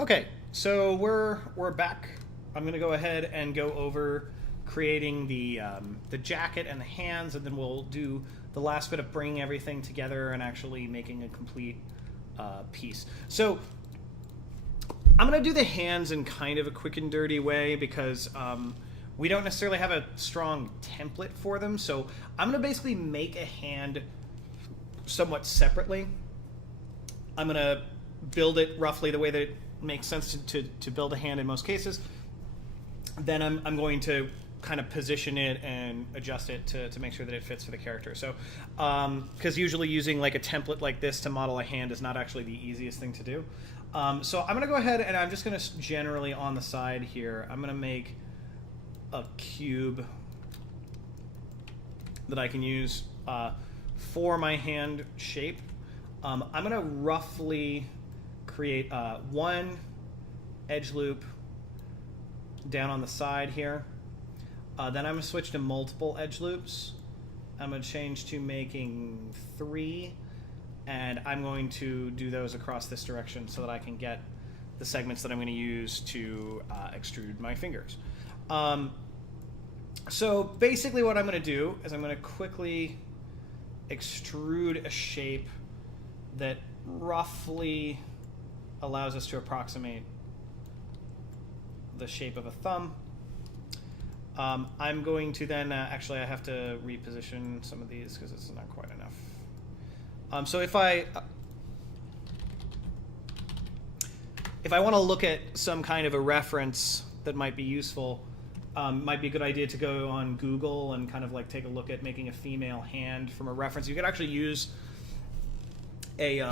Okay, so we're back. I'm gonna go ahead and go over creating the jacket and the hands, and then we'll do the last bit of bringing everything together and actually making a complete piece. So I'm gonna do the hands in kind of a quick and dirty way because we don't necessarily have a strong template for them. So I'm gonna basically make a hand somewhat separately. I'm gonna build it roughly the way that it makes sense to build a hand in most cases. Then I'm going to kind of position it and adjust it to make sure that it fits for the character. So, because usually using like a template like this to model a hand is not actually the easiest thing to do. So I'm going to go ahead and I'm just going to generally on the side here, I'm going to make a cube that I can use for my hand shape. I'm going to roughly create one edge loop down on the side here. Then I'm going to switch to multiple edge loops. I'm going to change to making 3, and I'm going to do those across this direction so that I can get the segments that I'm going to use to extrude my fingers. So basically what I'm going to do is I'm going to quickly extrude a shape that roughly allows us to approximate the shape of a thumb. I'm going to then, actually I have to reposition some of these because it's not quite enough. So if I want to look at some kind of a reference that might be useful, might be a good idea to go on Google and kind of like take a look at making a female hand from a reference. You could actually use a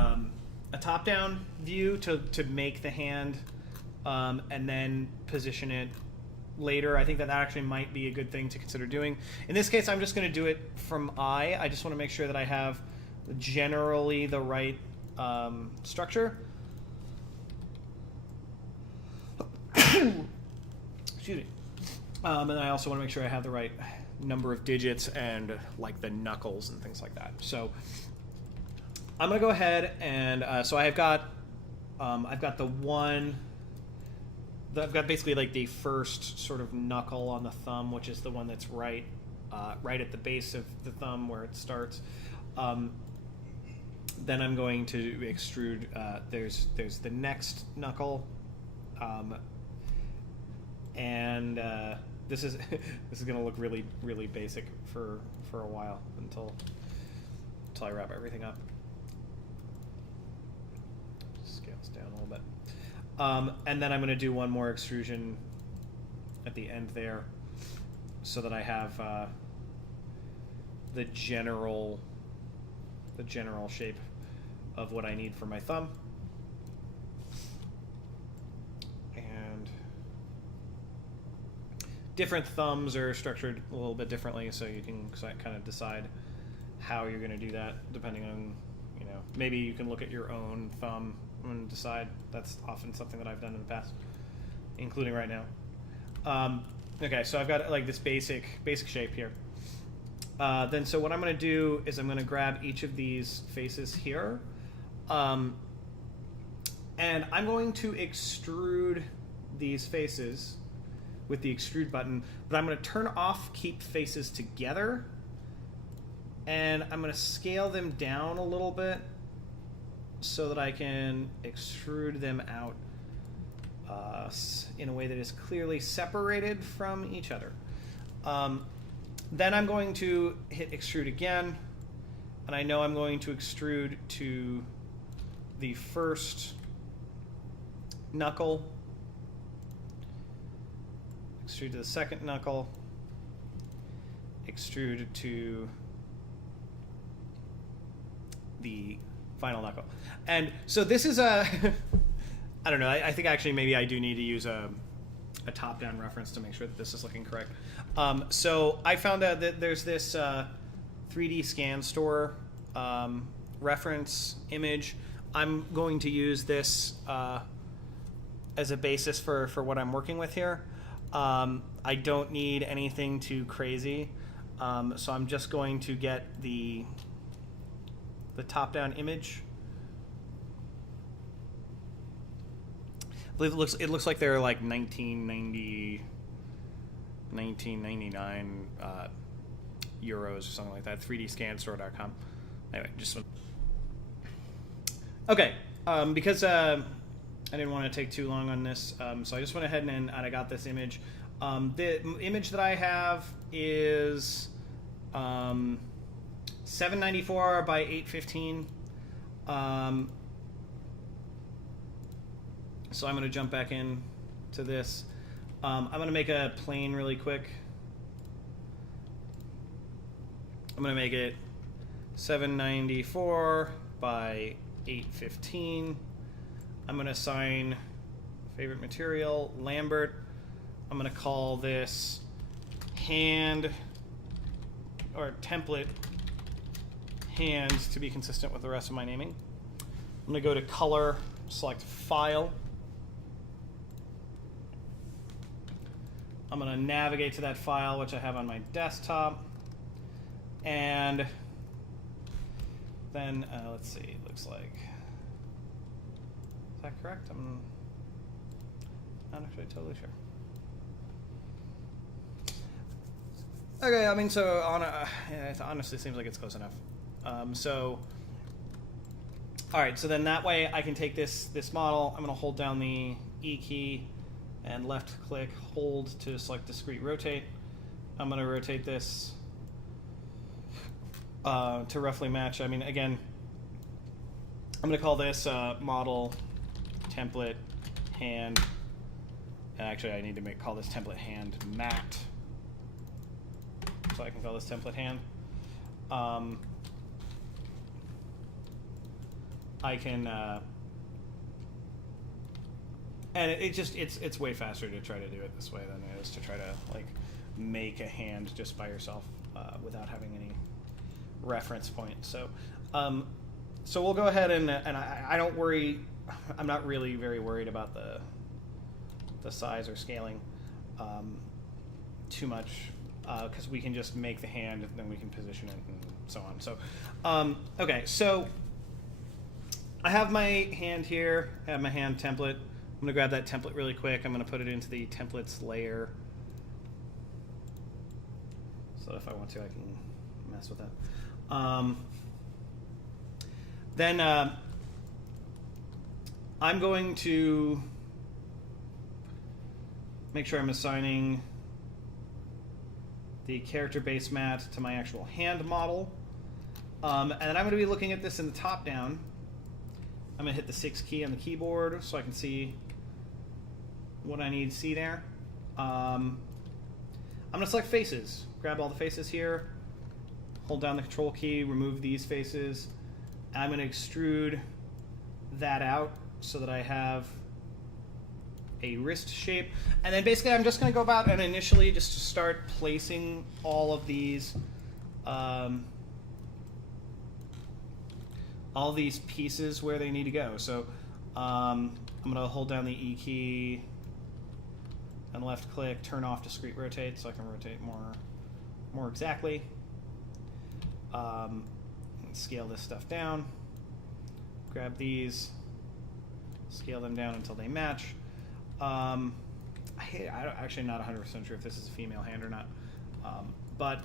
top-down view to make the hand and then position it later. I think that actually might be a good thing to consider doing. In this case, I'm just going to do it from eye. I just want to make sure that I have generally the right structure. Excuse me. And I also want to make sure I have the right number of digits and like the knuckles and things like that. So I'm going to go ahead and so I've got the one. I've got basically like the first sort of knuckle on the thumb, which is the one that's right at the base of the thumb where it starts. Then I'm going to extrude. There's the next knuckle, and this is going to look really basic for a while until I wrap everything up. Scales down a little bit. And then I'm going to do one more extrusion at the end there so that I have the general shape of what I need for my thumb. And different thumbs are structured a little bit differently, so you can kind of decide how you're going to do that depending on, maybe you can look at your own thumb and decide. That's often something that I've done in the past, including right now. Okay, so I've got like this basic shape here. Then so what I'm going to do is I'm going to grab each of these faces here, and I'm going to extrude these faces with the extrude button, but I'm going to turn off keep faces together, and I'm going to scale them down a little bit so that I can extrude them out in a way that is clearly separated from each other. Then I'm going to hit extrude again, and I know I'm going to extrude to the first knuckle, extrude to the second knuckle, extrude to the final knuckle. And so this is a I don't know, I think actually maybe I do need to use a top-down reference to make sure that this is looking correct. So I found out that there's this 3D scan store reference image. I'm going to use this as a basis for what I'm working with here. I don't need anything too crazy, so I'm just going to get the top-down image. believe it looks like they're like 1999 euros or something like that. 3dscanstore.com. Anyway, just okay. Because I didn't want to take too long on this, so I just went ahead and I got this image. The image that I have is 794 by 815. So I'm going to jump back in to this. I'm going to make a plane really quick. I'm going to make it 794 by 815. I'm going to assign favorite material, Lambert. I'm going to call this hand or template hands to be consistent with the rest of my naming. I'm going to go to color, select file. I'm going to navigate to that file, which I have on my desktop. And then, let's see, it looks like, is that correct? I'm not actually totally sure. Okay, I mean, so yeah, it honestly seems like it's close enough. So, all right, so then that way I can take this model. I'm going to hold down the E key and left click, hold to select discrete rotate. I'm going to rotate this to roughly match. I mean, again, I'm going to call this model template hand. And actually, I need to call this template hand matte. So I can call this template hand. I can, and it's way faster to try to do it this way than it is to try to like make a hand just by yourself without having any reference point. So, so we'll go ahead and I don't worry. I'm not really very worried about the size or scaling too much because we can just make the hand and then we can position it and so on. So, okay, so I have my hand here. I have my hand template. I'm going to grab that template really quick. I'm going to put it into the templates layer. So if I want to, I can mess with that. Then I'm going to make sure I'm assigning the character base mat to my actual hand model. And I'm going to be looking at this in the top down. I'm going to hit the 6 key on the keyboard so I can see what I need to see there. I'm going to select faces. Grab all the faces here. Hold down the control key, remove these faces. I'm going to extrude that out so that I have a wrist shape. And then basically I'm just going to go about and initially just start placing all of these pieces where they need to go. So I'm going to hold down the E key and left click, turn off discrete rotate so I can rotate more exactly. Scale this stuff down. Grab these, scale them down until they match. I'm actually not 100% sure if this is a female hand or not, but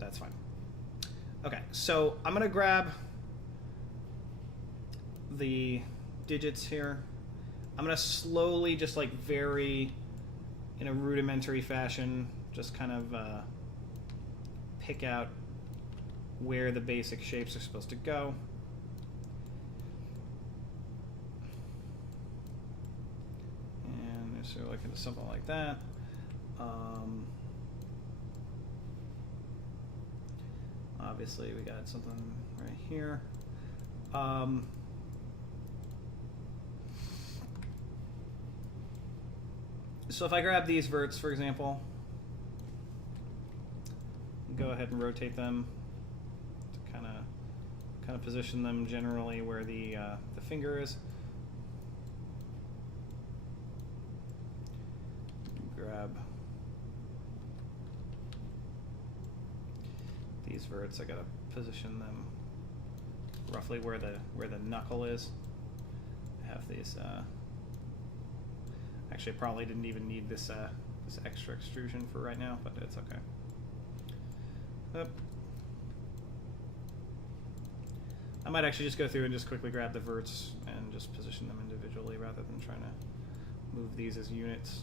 that's fine. Okay, so I'm going to grab the digits here. I'm going to slowly, just like very in a rudimentary fashion, just kind of pick out where the basic shapes are supposed to go. And so looking at something like that. Obviously, we got something right here. So if I grab these verts, for example, go ahead and rotate them to kind of position them generally where the finger is. Grab these verts. I gotta position them roughly where the knuckle is. I have these Actually, I probably didn't even need this this extra extrusion for right now, but it's okay. I might actually just go through and just quickly grab the verts and just position them individually rather than trying to move these as units.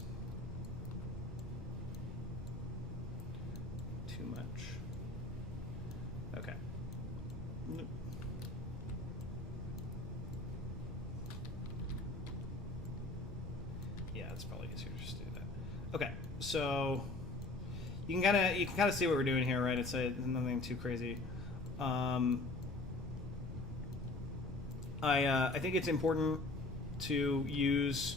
Too much. Okay. Nope. Yeah, it's probably easier to just do that. Okay, so you can kind of see what we're doing here, right? It's nothing too crazy. I think it's important to use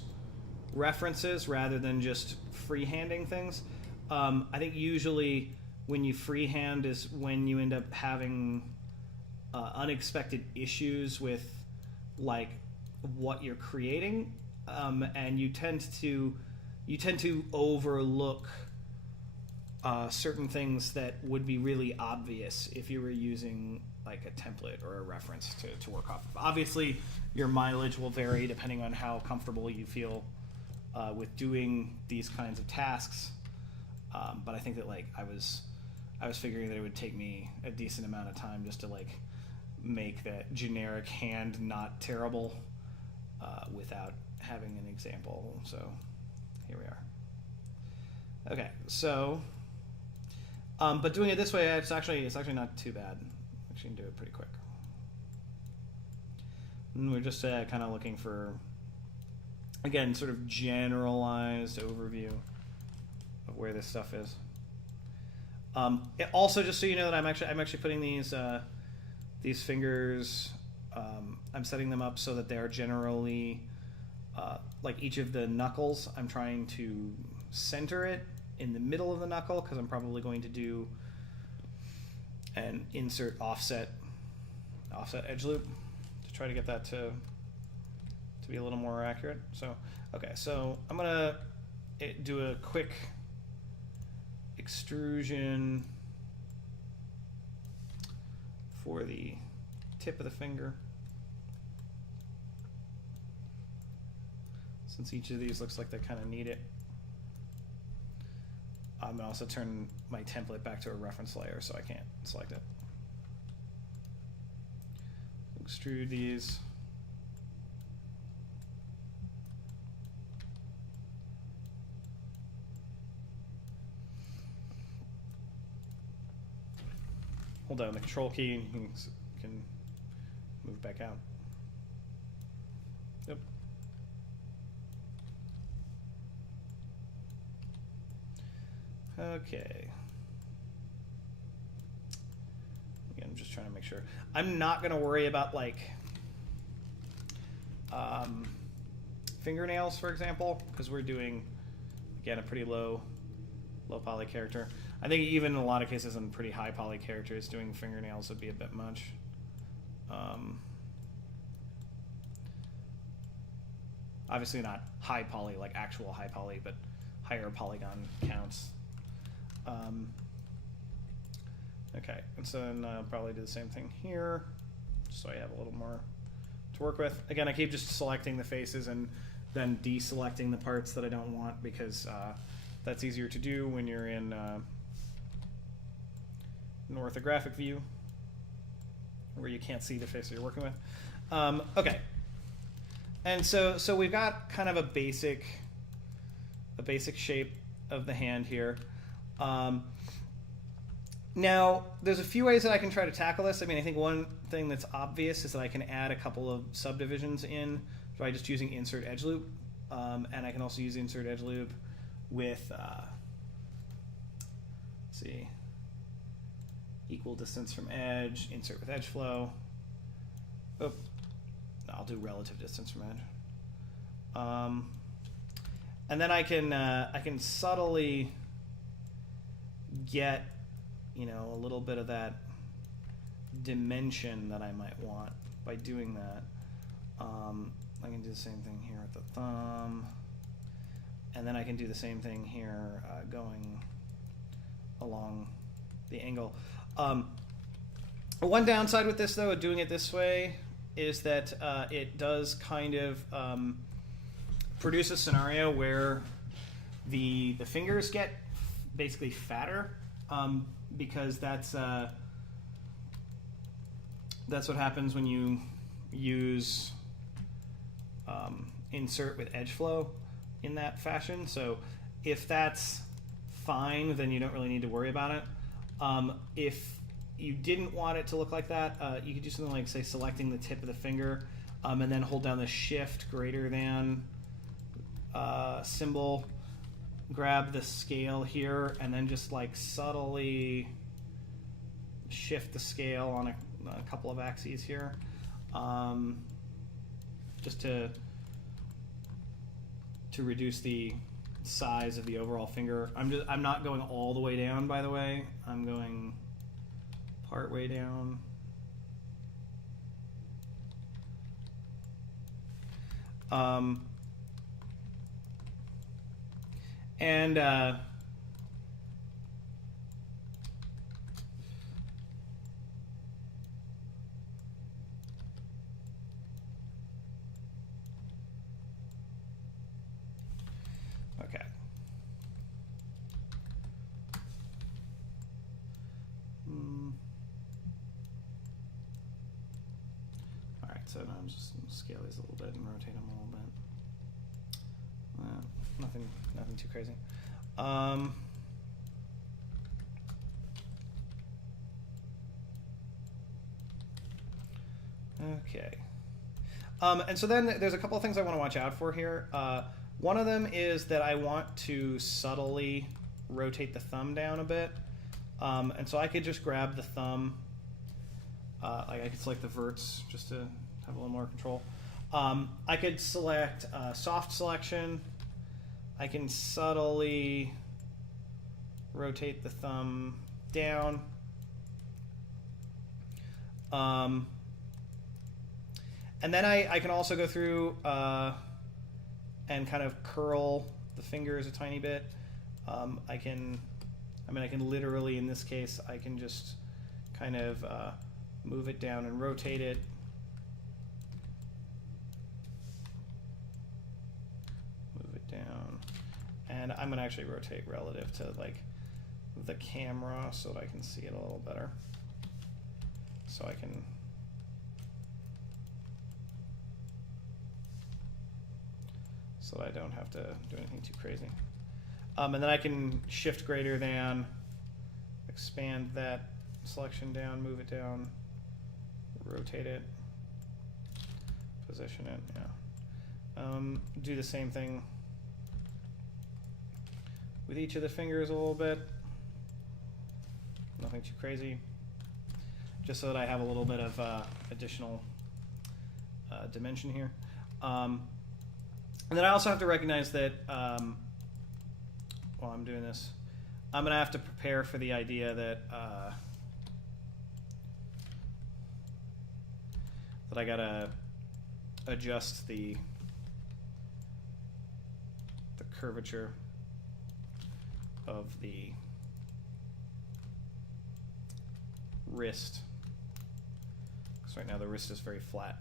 references rather than just freehanding things. I think usually when you freehand is when you end up having unexpected issues with like what you're creating, and you tend to overlook certain things that would be really obvious if you were using like a template or a reference to work off of. Obviously, your mileage will vary depending on how comfortable you feel with doing these kinds of tasks. But I think that like I was figuring that it would take me a decent amount of time just to like make that generic hand not terrible without having an example. So here we are. Okay, so but doing it this way, it's actually not too bad. Actually, can do it pretty quick. And we're just kind of looking for, again, sort of generalized overview of where this stuff is. Also, just so you know that I'm actually putting these fingers. I'm setting them up so that they are generally like each of the knuckles. I'm trying to center it in the middle of the knuckle because I'm probably going to do an insert offset edge loop to try to get that to be a little more accurate. So okay, so I'm gonna do a quick extrusion for the tip of the finger, since each of these looks like they kind of need it. I'm going to also turn my template back to a reference layer so I can't select it. Extrude these. Hold down the control key and you can move back out. Yep. Okay. Again, I'm just trying to make sure. I'm not going to worry about like fingernails, for example, because we're doing, again, a pretty low poly character. I think even in a lot of cases on pretty high poly characters, doing fingernails would be a bit much. Obviously not high poly, like actual high poly, but higher polygon counts. Okay, and so then I'll probably do the same thing here, just so I have a little more to work with. Again, I keep just selecting the faces and then deselecting the parts that I don't want, because that's easier to do when you're in an orthographic view where you can't see the face that you're working with. Okay, and so we've got kind of a basic shape of the hand here. Now, there's a few ways that I can try to tackle this. I mean, I think one thing that's obvious is that I can add a couple of subdivisions in by just using insert edge loop, and I can also use insert edge loop with let's see, equal distance from edge, insert with edge flow. Oh, no, I'll do relative distance from edge. And then I can subtly get, you know, a little bit of that dimension that I might want by doing that. I can do the same thing here at the thumb, and then I can do the same thing here going along the angle. One downside with this, though, of doing it this way, is that it does kind of produce a scenario where the fingers get basically fatter, because that's what happens when you use insert with edge flow in that fashion. So if that's fine, then you don't really need to worry about it. If you didn't want it to look like that, you could do something like, say, selecting the tip of the finger, and then hold down the shift greater than symbol, grab the scale here, and then just like subtly shift the scale on a couple of axes here, just to reduce the size of the overall finger. I'm not going all the way down, by the way. I'm going part way down. And okay. All right, so now I'm just going to scale these a little bit and rotate them a little bit. Nothing too crazy. Okay. And so then there's a couple of things I want to watch out for here. One of them is that I want to subtly rotate the thumb down a bit. And so I could just grab the thumb. I could select the verts just to have a little more control. I could select soft selection. I can subtly rotate the thumb down. And then I can also go through and kind of curl the fingers a tiny bit. I can literally, in this case, I can just kind of move it down and rotate it. Move it down. And I'm going to actually rotate relative to like the camera so that I can see it a little better. So I can so I don't have to do anything too crazy. And then I can shift greater than, expand that selection down, move it down, rotate it, position it, yeah. Do the same thing with each of the fingers a little bit. Nothing too crazy. Just so that I have a little bit of additional dimension here. And then I also have to recognize that while I'm doing this, I'm going to have to prepare for the idea that I got to adjust the curvature of the wrist. Because right now the wrist is very flat.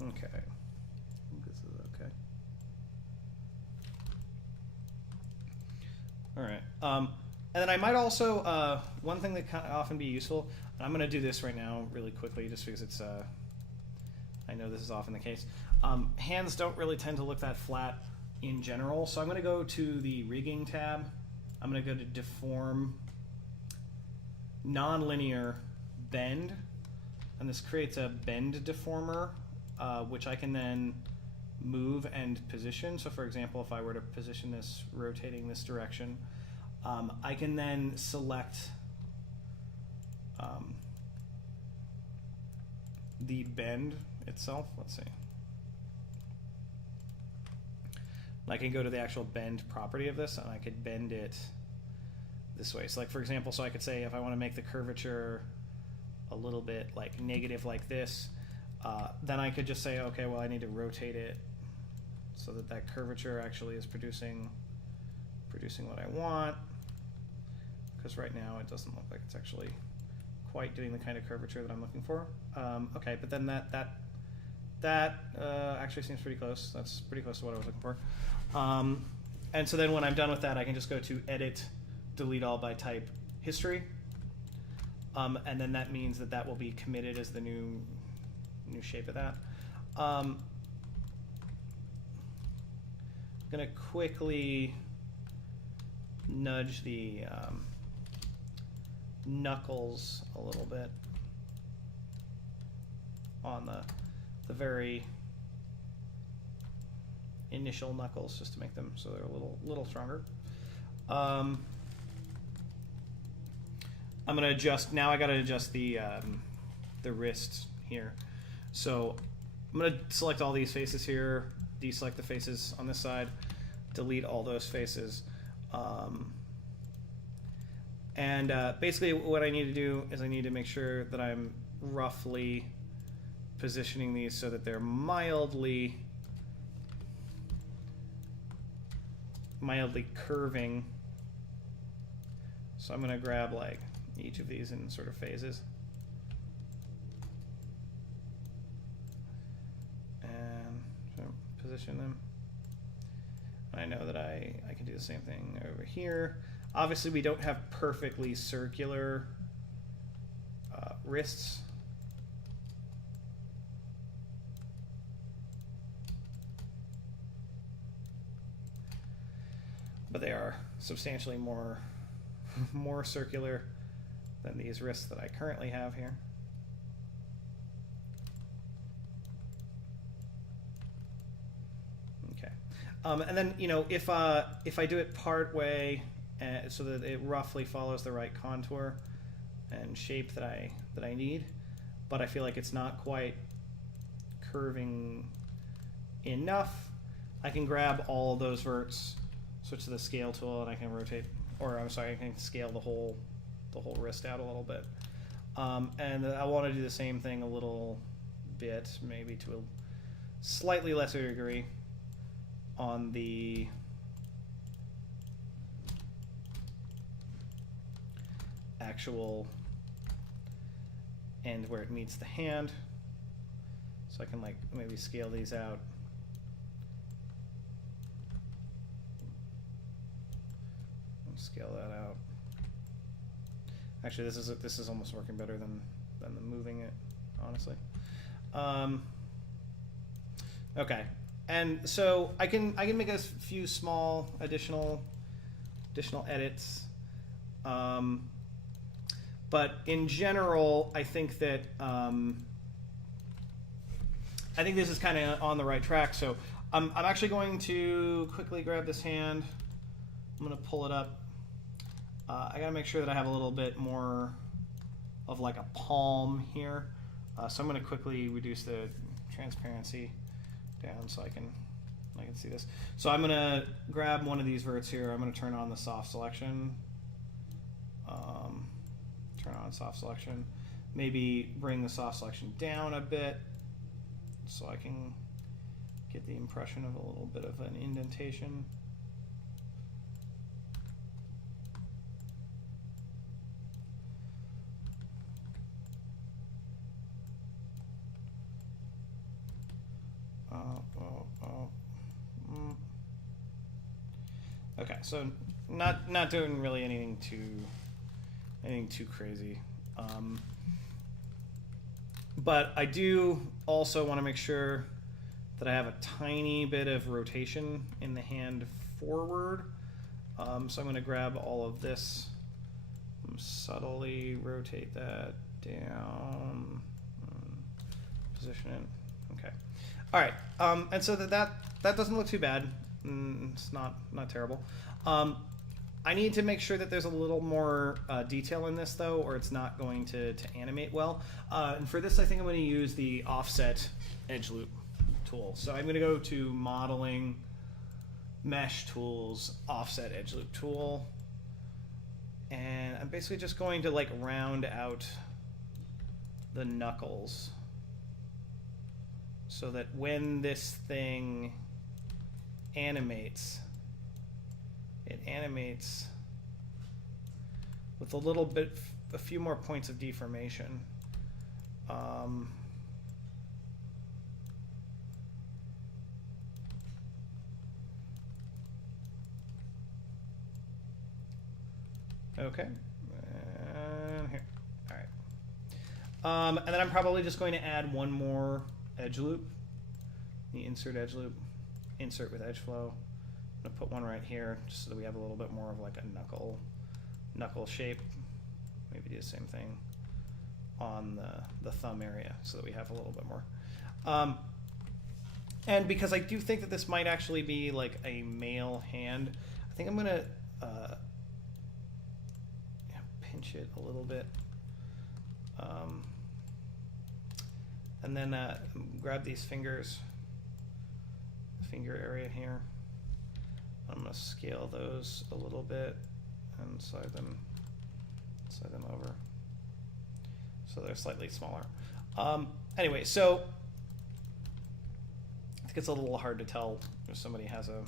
Okay, I think this is okay. All right, and then I might also, one thing that can often be useful, and I'm going to do this right now really quickly just because it's, I know this is often the case. Hands don't really tend to look that flat in general, so I'm going to go to the rigging tab. I'm going to go to deform, nonlinear bend, and this creates a bend deformer. Which I can then move and position. So for example, if I were to position this rotating this direction, I can then select the bend itself. Let's see. I can go to the actual bend property of this and I could bend it this way. So like for example, so I could say if I want to make the curvature a little bit like negative like this, then I could just say, okay, well, I need to rotate it so that that curvature actually is producing what I want. Because right now it doesn't look like it's actually quite doing the kind of curvature that I'm looking for. Okay, but then that actually seems pretty close. That's pretty close to what I was looking for. And so then when I'm done with that, I can just go to Edit, Delete All by Type, History. And then that means that that will be committed as the new shape of that. I'm going to quickly nudge the knuckles a little bit on the very initial knuckles, just to make them so they're a little stronger. I'm going to adjust, now I got to adjust the wrists here. So I'm going to select all these faces here, deselect the faces on this side, delete all those faces. And basically what I need to do is I need to make sure that I'm roughly positioning these so that they're mildly curving. So I'm going to grab like each of these in sort of phases. And so position them. I know that I can do the same thing over here. Obviously, we don't have perfectly circular wrists. But they are substantially more circular than these wrists that I currently have here. Okay, and then if I do it part way so that it roughly follows the right contour and shape that I need, but I feel like it's not quite curving enough, I can grab all of those verts, switch to the scale tool, and I can rotate, or I'm sorry, I can scale the whole wrist out a little bit. And I want to do the same thing a little bit, maybe to a slightly lesser degree on the actual end where it meets the hand. So I can like maybe scale these out. Scale that out. Actually, this is almost working better than the moving it, honestly. Okay, and so I can make a few small additional edits. But in general, I think that this is kind of on the right track. So I'm actually going to quickly grab this hand. I'm going to pull it up. I gotta make sure that I have a little bit more of like a palm here. So I'm gonna quickly reduce the transparency down so I can see this. So I'm gonna grab one of these verts here. I'm gonna turn on the soft selection. Turn on soft selection. Maybe bring the soft selection down a bit so I can get the impression of a little bit of an indentation. Okay, so not doing really anything too crazy, but I do also want to make sure that I have a tiny bit of rotation in the hand forward. So I'm going to grab all of this, subtly rotate that down, position it. Okay. All right, and so that doesn't look too bad. It's not terrible. I need to make sure that there's a little more detail in this, though, or it's not going to animate well. And for this, I think I'm going to use the Offset Edge Loop tool. So I'm going to go to Modeling, Mesh Tools, Offset Edge Loop tool, and I'm basically just going to like round out the knuckles so that when this thing animates, it animates with a few more points of deformation. Okay, and here, all right. And then I'm probably just going to add one more edge loop, the insert edge loop, insert with edge flow. I'm gonna put one right here just so that we have a little bit more of like a knuckle shape. Maybe do the same thing on the thumb area so that we have a little bit more. And because I do think that this might actually be like a male hand, I think I'm gonna pinch it a little bit, and then grab these fingers, the finger area here. I'm going to scale those a little bit and slide them over so they're slightly smaller. Anyway, so I think it's a little hard to tell if somebody has a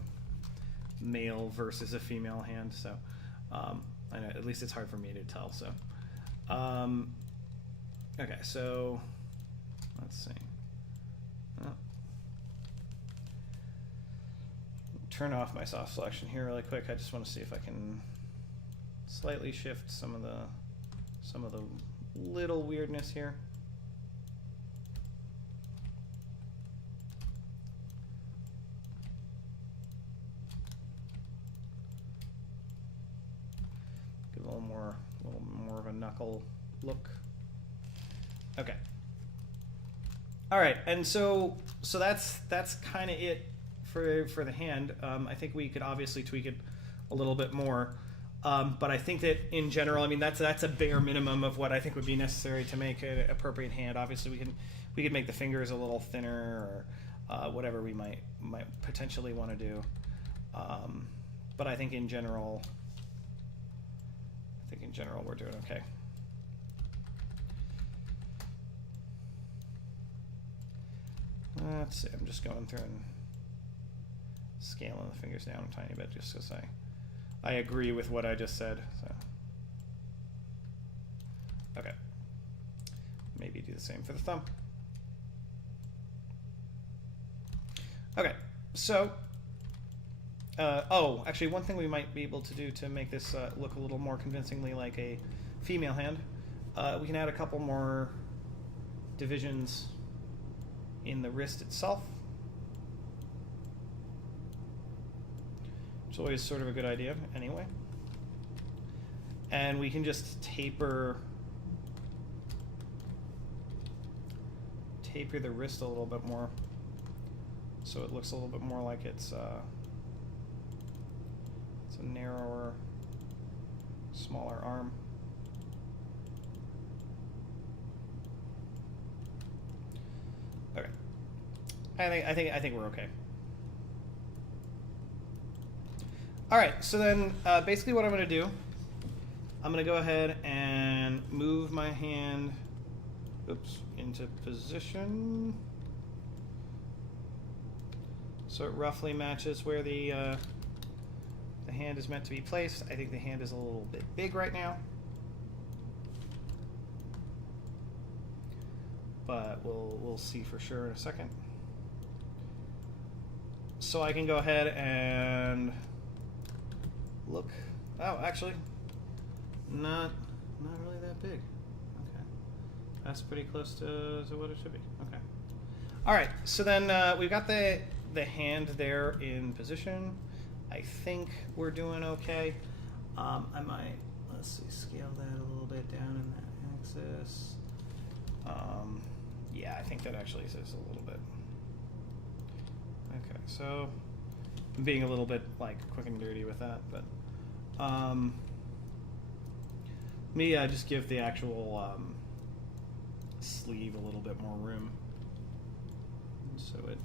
male versus a female hand, so I know, at least it's hard for me to tell. So, okay, so let's see. Turn off my soft selection here really quick. I just want to see if I can slightly shift some of the little weirdness here. Give a little more of a knuckle look. Okay. All right, and so that's kind of it for the hand. I think we could obviously tweak it a little bit more, but I think that in general, I mean, that's a bare minimum of what I think would be necessary to make an appropriate hand. Obviously, we could make the fingers a little thinner, or whatever we might potentially want to do. But I think in general, we're doing okay. Let's see. I'm just going through and scaling the fingers down a tiny bit just because I agree with what I just said. So okay, maybe do the same for the thumb. Okay, so oh, actually, one thing we might be able to do to make this look a little more convincingly like a female hand, we can add a couple more divisions in the wrist itself. It's always sort of a good idea anyway. And we can just taper the wrist a little bit more so it looks a little bit more like it's a narrower, smaller arm. Okay. I think we're okay. All right, so then basically what I'm going to do, I'm going to go ahead and move my hand, into position, so it roughly matches where the hand is meant to be placed. I think the hand is a little bit big right now, but we'll see for sure in a second. So I can go ahead and look. Oh, actually, not really that big. Okay, that's pretty close to what it should be. Okay. All right. So then we've got the hand there in position. I think we're doing okay. I might, let's see, scale that a little bit down in that axis. Yeah, I think that actually is a little bit. Okay, so I'm being a little bit like quick and dirty with that, but me just give the actual sleeve a little bit more room so it